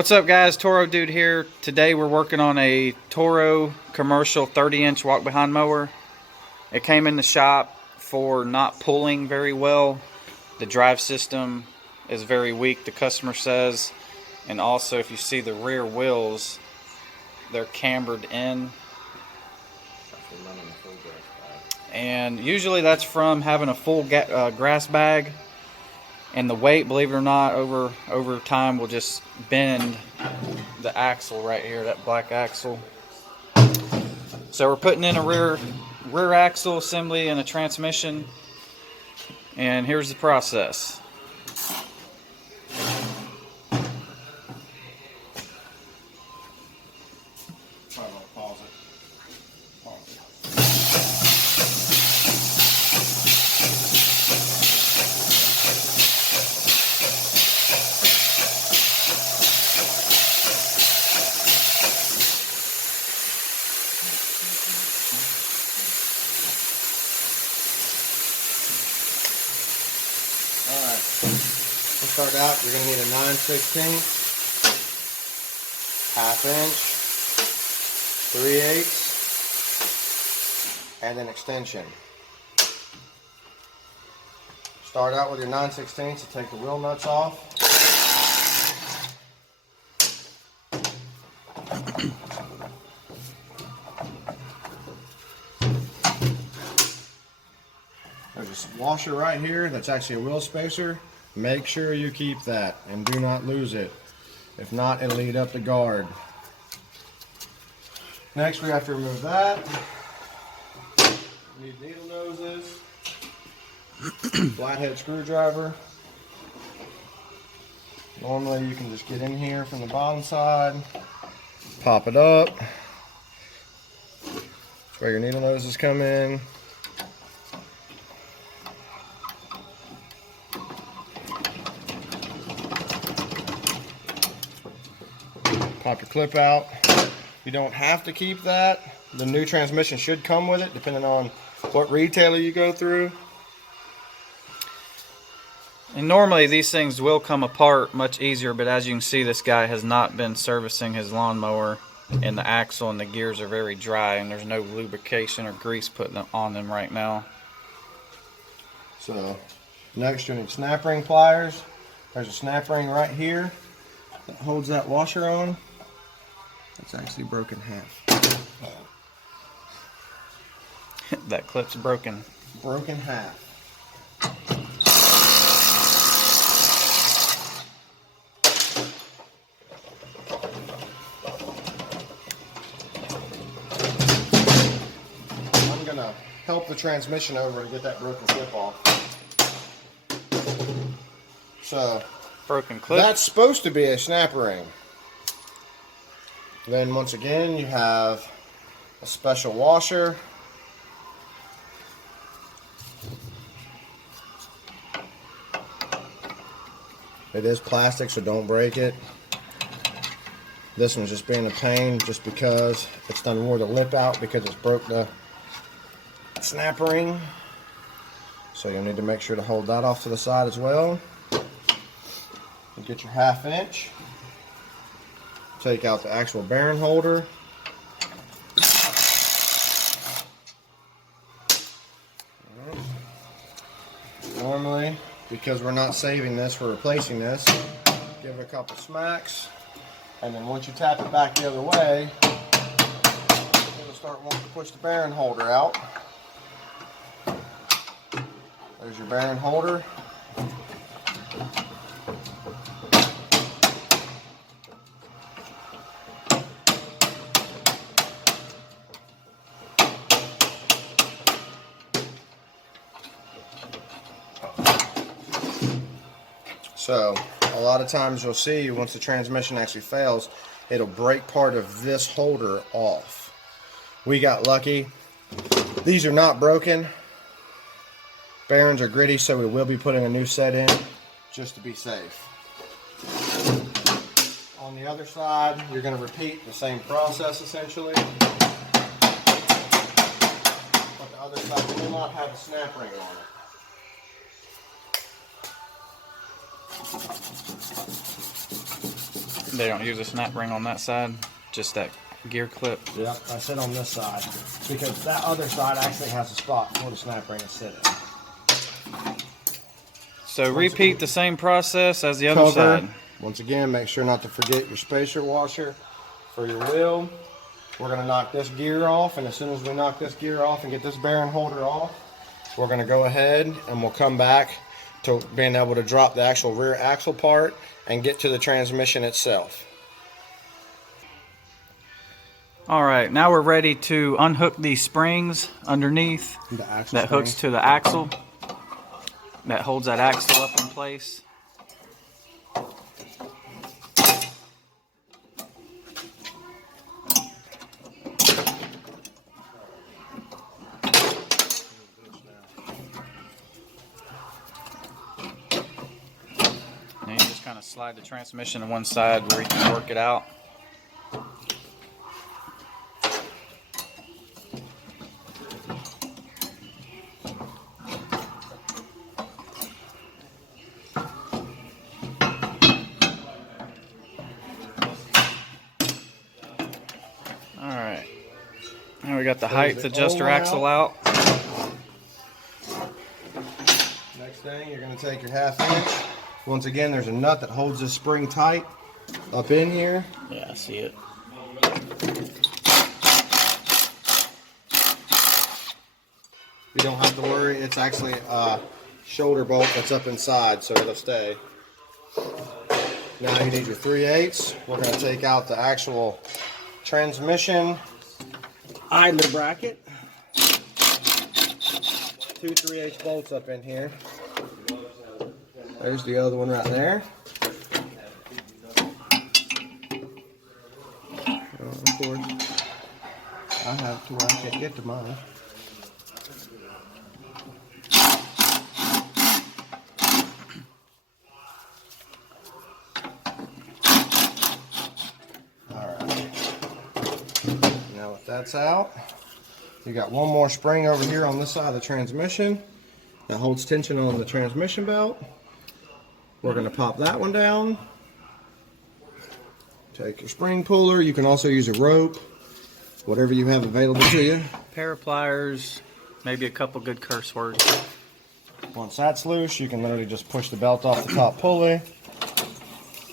What's up guys, Toro dude here. Today we're working on a Toro commercial 30-inch walk behind mower. It came in the shop for not pulling very well. The drive system is very weak, the customer says. And also if you see the rear wheels, they're cambered in. And usually that's from having a full grass bag. And the weight, believe it or not, over time will just bend the axle right here, that black axle. So we're putting in a rear axle assembly and a transmission. And here's the process. Alright, to start out, you're going to need a 9/16, ½ inch, 3/8, and an extension. Start out with your 9/16 to take the wheel nuts off. There's a washer right here that's actually a wheel spacer. Make sure you keep that and do not lose it. If not, it'll eat up the guard. Next, we have to remove that. We need needle noses, flathead screwdriver. Normally you can just get in here from the bottom side, pop it up. That's where your needle noses come in. Pop your clip out. You don't have to keep that. The new transmission should come with it, depending on what retailer you go through. And normally these things will come apart much easier, but as you can see, this guy has not been servicing his lawnmower, and the axle and the gears are very dry, and there's no lubrication or grease put on them right now. So next you need snap ring pliers. There's a snap ring right here that holds that washer on. It's actually broken half. That clip's broken. Broken half. I'm gonna help the transmission over to get that broken clip off. So, Broken clip. that's supposed to be a snap ring. Then once again, you have a special washer. It is plastic, so don't break it. This one's just being a pain just because it's done wore the lip out because it's broke the snap ring. So you'll need to make sure to hold that off to the side as well. You get your ½ inch. Take out the actual bearing holder. Normally, because we're not saving this, we're replacing this. Give it a couple smacks, and then once you tap it back the other way, it'll start wanting to push the bearing holder out. There's your bearing holder. So a lot of times you'll see once the transmission actually fails, it'll break part of this holder off. We got lucky. These are not broken. Bearings are gritty, so we will be putting a new set in just to be safe. On the other side, you're going to repeat the same process essentially. But the other side will not have a snap ring on it. They don't use a snap ring on that side, just that gear clip. Yep, I sit on this side because that other side actually has a spot for the snap ring to sit in. So repeat the same process as the other side. Once again, make sure not to forget your spacer washer for your wheel. We're going to knock this gear off, and as soon as we knock this gear off and get this bearing holder off, we're going to go ahead and we'll come back to being able to drop the actual rear axle part and get to the transmission itself. All right, now we're ready to unhook these springs underneath that hooks to the axle, that holds that axle up in place. And you just kind of slide the transmission to one side where you can work it out. Alright, now we got the height adjuster axle out. Next thing, you're going to take your 1/2 inch. Once again, there's a nut that holds this spring tight up in here. Yeah, I see it. You don't have to worry, it's actually a shoulder bolt that's up inside, so it'll stay. Now you need your 3/8. We're going to take out the actual transmission idler bracket. 2 3/8 bolts up in here. There's the other one right there. Of course, I have to where I can't get to mine. That's out. You got one more spring over here on this side of the transmission that holds tension on the transmission belt. We're going to pop that one down. Take your spring puller. You can also use a rope, whatever you have available to you. Pair of pliers, maybe a couple good curse words. Once that's loose, you can literally just push the belt off the top pulley.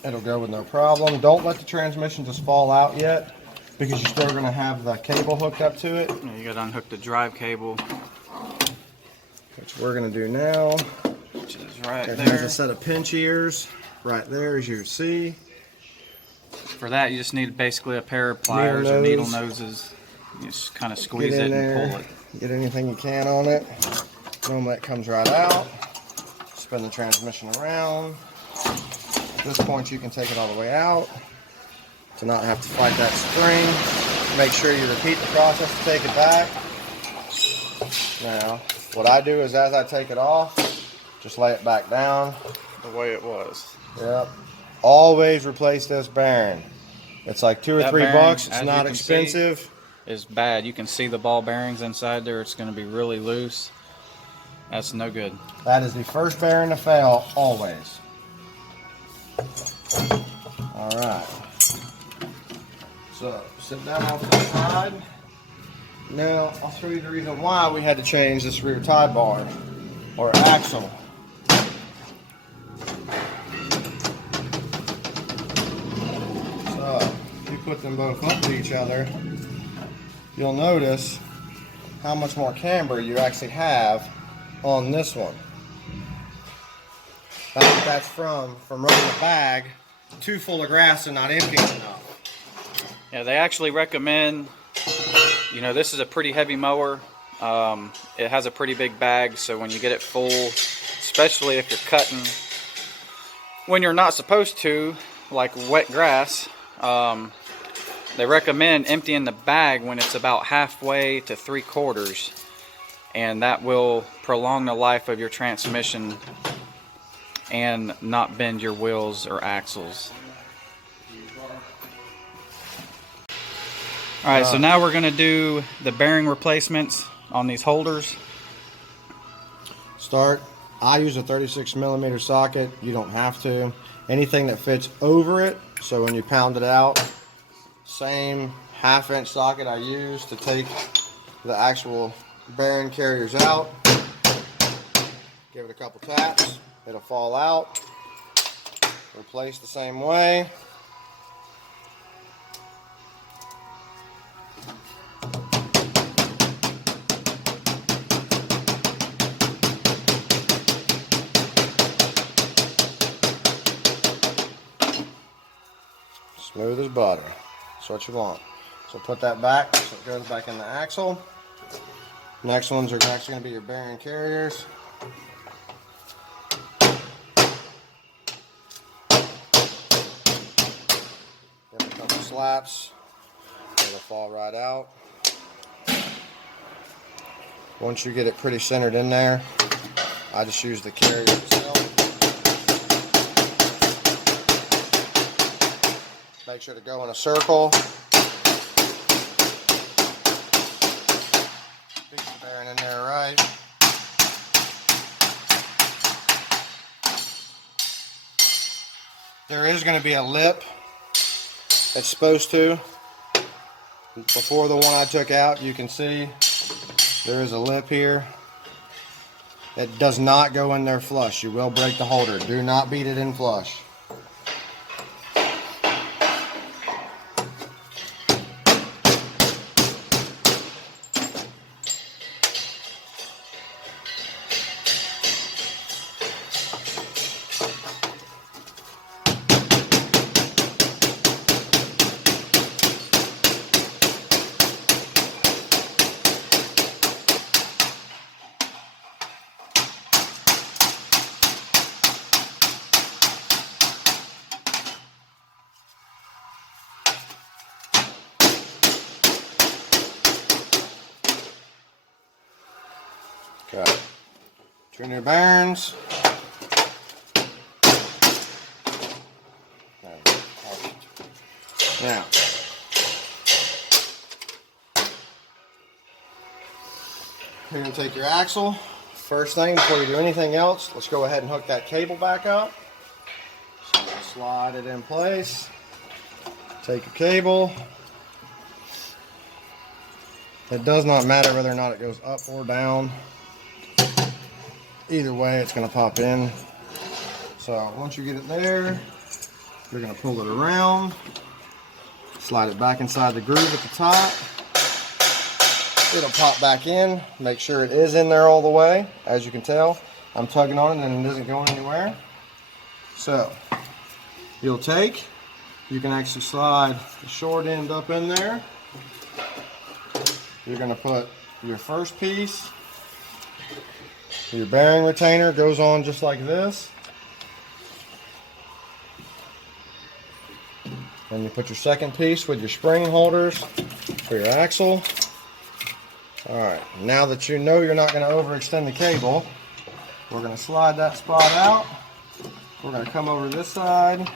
It'll go with no problem. Don't let the transmission just fall out yet, because you're still going to have the cable hooked up to it. Yeah, you got to unhook the drive cable, which we're going to do now. Which is right there. There's a set of pinch ears right there, as you see. For that, you just need basically a pair of pliers or needle noses. You just kind of squeeze it and pull it. Get anything you can on it. Normally it comes right out. Spin the transmission around. At this point, you can take it all the way out to not have to fight that spring. Make sure you repeat the process to take it back. Now, what I do is as I take it off, just lay it back down the way it was. Yep. Always replace this bearing. It's like $2 or $3. It's not expensive. Is bad. You can see the ball bearings inside there. It's going to be really loose. That's no good. That is the first bearing to fail, always. All right. So, sit down off to the side. Now, I'll show you the reason why we had to change this rear tie bar, or axle. So, if you put them both up to each other, you'll notice how much more camber you actually have on this one. That's from running a bag too full of grass and not emptying enough. Yeah, they actually recommend, you know, this is a pretty heavy mower. It has a pretty big bag, so when you get it full, especially if you're cutting when you're not supposed to, like wet grass, they recommend emptying the bag when it's about halfway to 3/4, and that will prolong the life of your transmission and not bend your wheels or axles. Alright, so now we're going to do the bearing replacements on these holders. I use a 36mm socket. You don't have to. Anything that fits over it So when you pound it out, same 1/2 inch socket I used to take the actual bearing carriers out. Give it a couple taps, it'll fall out. Replace the same way. Smooth as butter. That's what you want. So put that back so it goes back in the axle. Next ones are actually going to be your bearing carriers. Give it a couple slaps. It'll fall right out. Once you get it pretty centered in there, I just use the carrier itself. Make sure to go in a circle. Fix the bearing in there right. There is going to be a lip. It's supposed to. Before the one I took out, you can see there is a lip here. It does not go in there flush. You will break the holder. Do not beat it in flush. Okay. Turn your bearings. Now, you're going to take your axle. First thing, before you do anything else, let's go ahead and hook that cable back up. So we'll slide it in place. Take your cable. It does not matter whether or not it goes up or down. Either way, it's going to pop in. So once you get it there, you're going to pull it around, slide it back inside the groove at the top. It'll pop back in. Make sure it is in there all the way. As you can tell, I'm tugging on it and it isn't going anywhere. So you can actually slide the short end up in there. You're going to put your first piece. Your bearing retainer goes on just like this. And you put your second piece with your spring holders for your axle. Alright, now that you know you're not going to overextend the cable, we're going to slide that spot out. We're going to come over this side. Of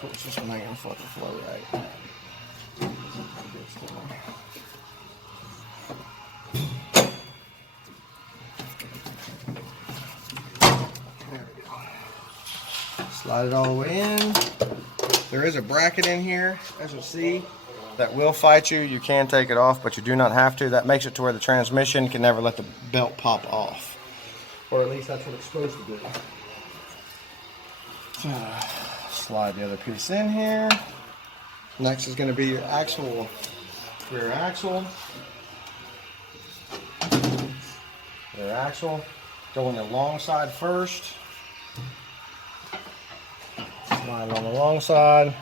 course, this one ain't going to fucking flow right. Slide it all the way in. There is a bracket in here, as you'll see, that will fight you. You can take it off, but you do not have to. That makes it to where the transmission can never let the belt pop off. Or at least that's what it's supposed to do. Slide the other piece in here. Next is going to be your actual rear axle. Rear axle. Go on the long side first. Slide on the long side.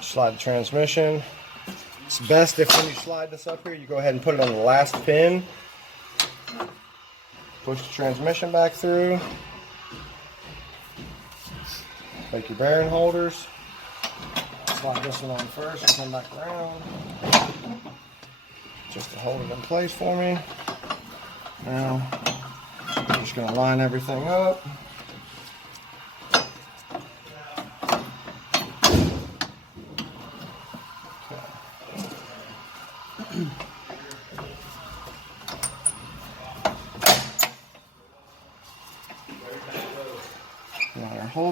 Slide the transmission. It's best if when you slide this up here, you go ahead and put it on the last pin. Push the transmission back through. Take your bearing holders. Slide this one on first and come back around. Just to hold it in place for me. Now, I'm just going to line everything up.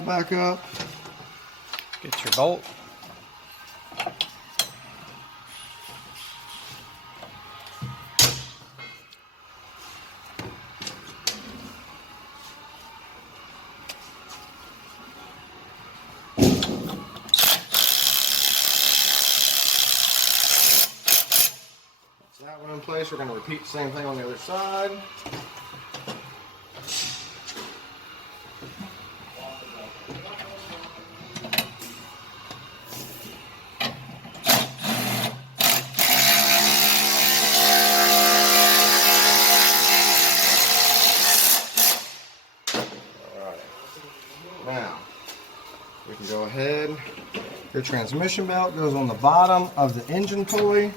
back up. Get your bolt. That one in place. We're going to repeat the same thing on the other side. Alright. Now, we can go ahead. Your transmission belt goes on the bottom of the engine pulley.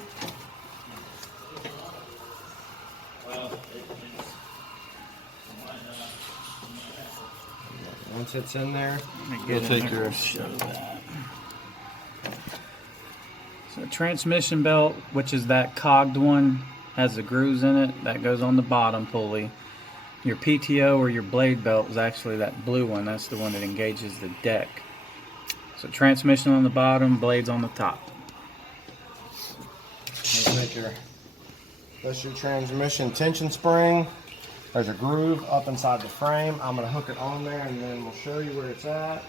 Once it's in there, You'll take your show that. So transmission belt, which is that cogged one, has the grooves in it. That goes on the bottom pulley. Your PTO or your blade belt is actually that blue one. That's the one that engages the deck. So transmission on the bottom, blades on the top. That's your transmission tension spring. There's a groove up inside the frame. I'm going to hook it on there and then we'll show you where it's at.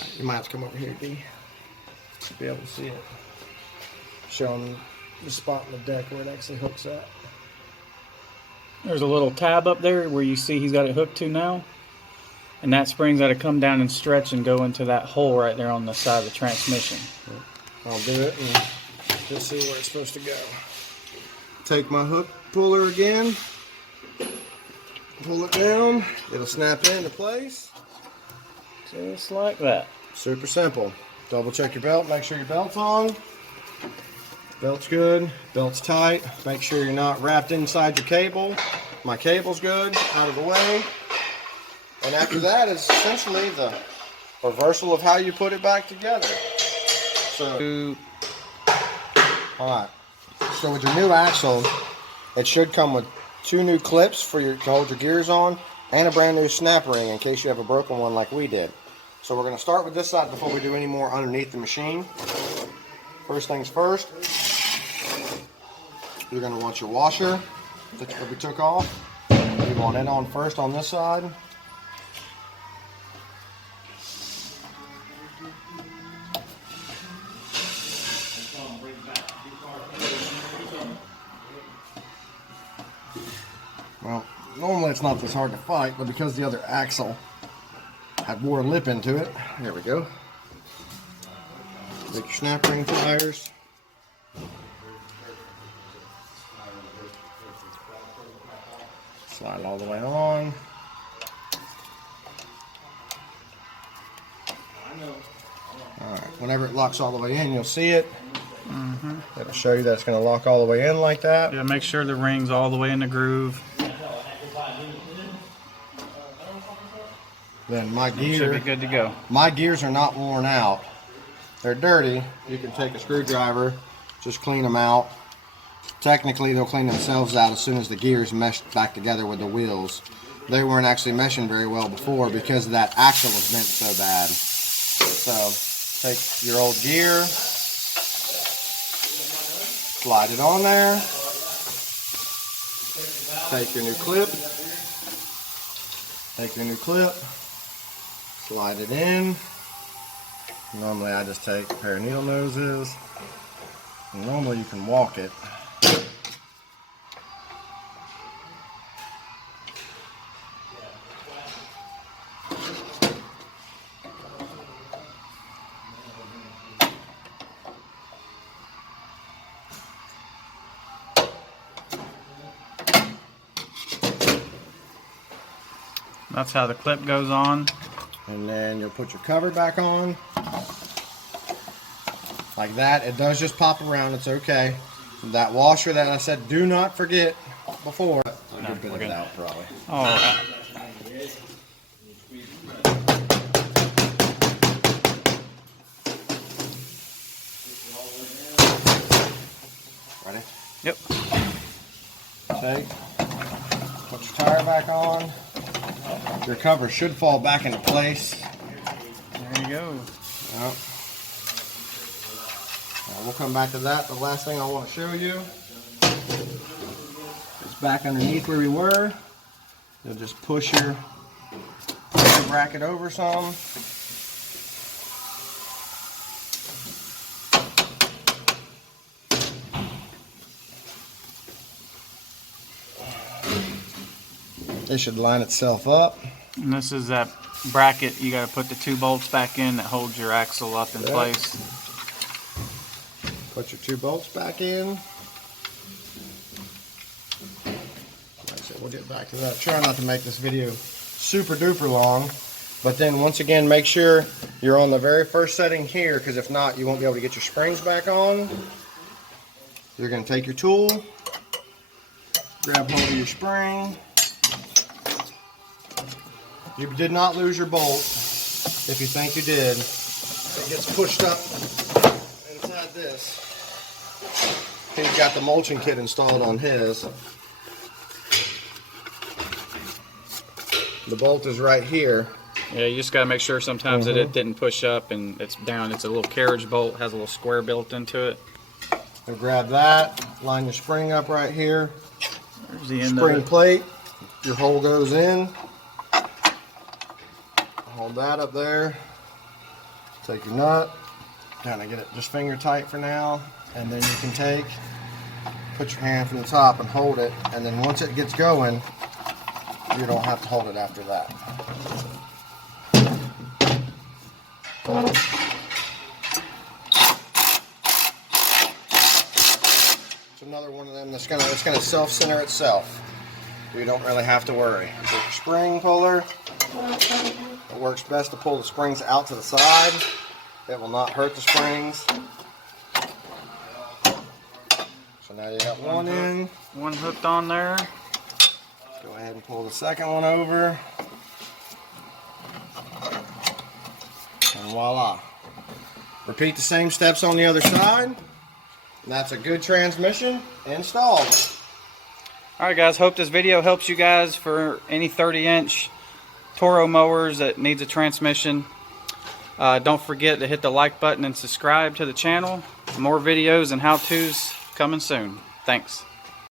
Right, you might have to come over here, D, to be able to see it. Show them the spot in the deck where it actually hooks at. There's a little tab up there where you see he's got it hooked to now. And that spring's got to come down and stretch and go into that hole right there on the side of the transmission. I'll do it and just see where it's supposed to go. Take my hook puller again, pull it down, it'll snap into place. Just like that. Super simple. Double check your belt, make sure your belt's on. Belt's good, belt's tight. Make sure you're not wrapped inside your cable. My cable's good, out of the way. And after that is essentially the reversal of how you put it back together. So, alright, so with your new axle, it should come with 2 new clips for to hold your gears on, and a brand new snap ring in case you have a broken one like we did. So we're going to start with this side before we do any more underneath the machine. First things first, you're going to want your washer that we took off. You want it on first on this side. Well, normally it's not this hard to fight, but because the other axle had wore a lip into it, there we go. Take your snap ring pliers. Slide it all the way on. Alright, whenever it locks all the way in, you'll see it. It'll show you that it's going to lock all the way in like that. Yeah, make sure the ring's all the way in the groove. Then my Should gear, be good to go. my gears are not worn out. They're dirty. You can take a screwdriver, just clean them out. Technically, they'll clean themselves out as soon as the gears mesh back together with the wheels. They weren't actually meshing very well before because that axle was bent so bad. So, take your old gear, slide it on there. Take your new clip. Take your new clip. Slide it in. Normally I just take a pair of needle noses. And normally you can walk it. That's how the clip goes on. And then you'll put your cover back on. Like that. It does just pop around. It's okay. That washer that I said do not forget before. I'll get a bit of it out probably. All right. Ready? Yep. Take. Put Put your tire back on. Your cover should fall back into place. There you go. Yep. We'll come back to that. The last thing I want to show you is back underneath where we were. You'll just push your bracket over some. It should line itself up. And this is that bracket. You got to put the 2 bolts back in that holds your axle up in place. Put your 2 bolts back in. Like I said, we'll get back to that. Try not to make this video super duper long. But then once again, make sure you're on the very first setting here, because if not, you won't be able to get your springs back on. You're going to take your tool, grab hold of your spring. You did not lose your bolt. If you think you did, it gets pushed up inside this. He's got the mulching kit installed on his. The bolt is right here. Yeah, you just got to make sure sometimes that it didn't push up and it's down. It's a little carriage bolt, has a little square built into it. So grab that, line your spring up right here. There's the end Spring of it. plate, your hole goes in. Hold that up there. Take your nut, kind of get it just finger tight for now, and then you can put your hand from the top and hold it, and then once it gets going, you don't have to hold it after that. It's another one of them that's gonna self-center itself. You don't really have to worry. With your spring puller, it works best to pull the springs out to the side. It will not hurt the springs. So now you got one in. One hooked on there. Go ahead and pull the second one over. And voila. Repeat the same steps on the other side. And that's a good transmission installed. Alright guys, hope this video helps you guys for any 30-inch Toro mowers that needs a transmission. Don't forget to hit the like button and subscribe to the channel. More videos and how-tos coming soon. Thanks.